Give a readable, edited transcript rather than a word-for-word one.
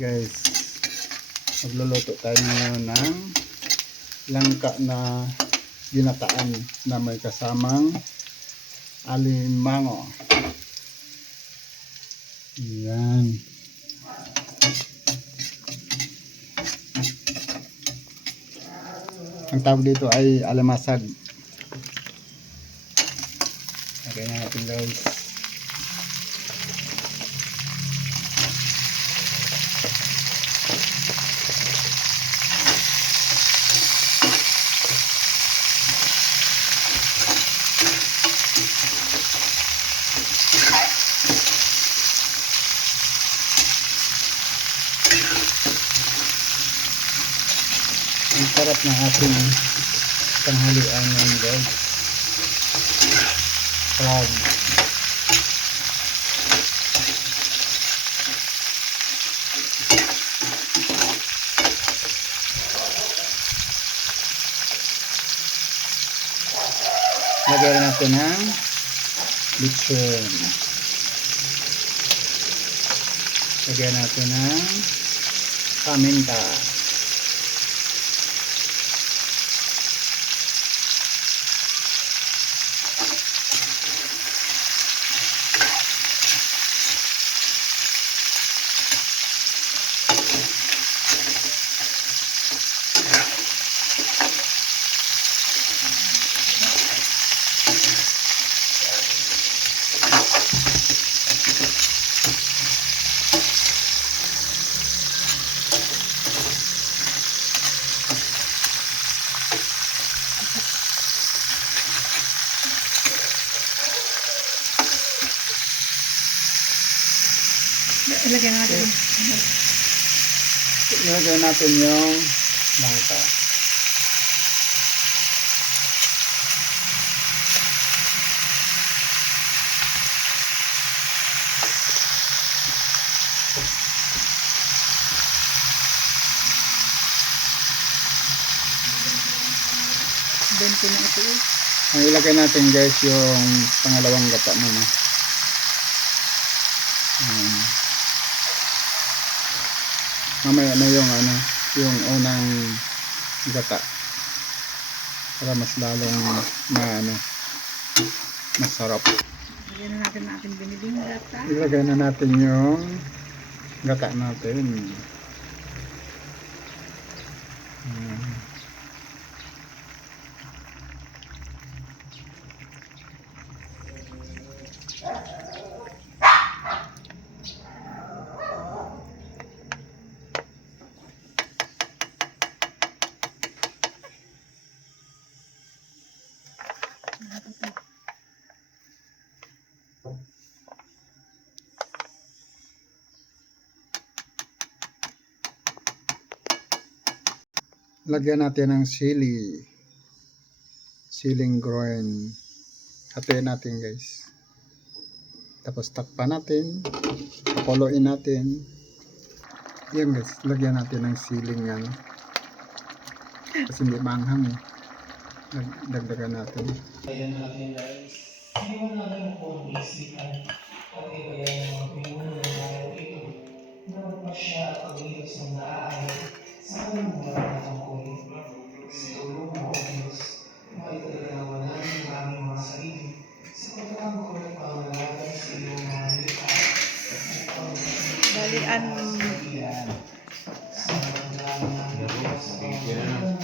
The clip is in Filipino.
Guys, magluluto tayo ngayon ng langka na ginataan na may kasamang alimango. Yan. Ang tawag dito ay alamasag. Lagay na natin guys. Ang sarap ng ating tanghalian ngayon guys. Crab. Lagyan natin ng lechon. Lagyan natin ng paminta. Ilagay natin yung langka. Ang ilagay natin guys yung pangalawang gata muna. Mamaya na yung yung unang gata para mas lalong masarap. Ilagay na natin ang ating biniling gata. Ilagay na natin yung gata natin. Lagyan natin ng siling groin. Hatuin natin guys. Tapos takpan natin. Pakuluin natin. Yan guys, lagyan natin ng siling kasi hindi manghang eh. Dagdagan natin. Lagyan natin guys. Hindi mo natin kung isipan at iba yan ang mga pinuno ng araw ito na magpasya at pag-ilos ng naaayon sa kalumuhan na tungkol sa tulong mo o Diyos maitaganawa namin ang aming mga sarili sa pagkakamukulat pangalagan sa iyong mga nilita Balian. sa mga namin sa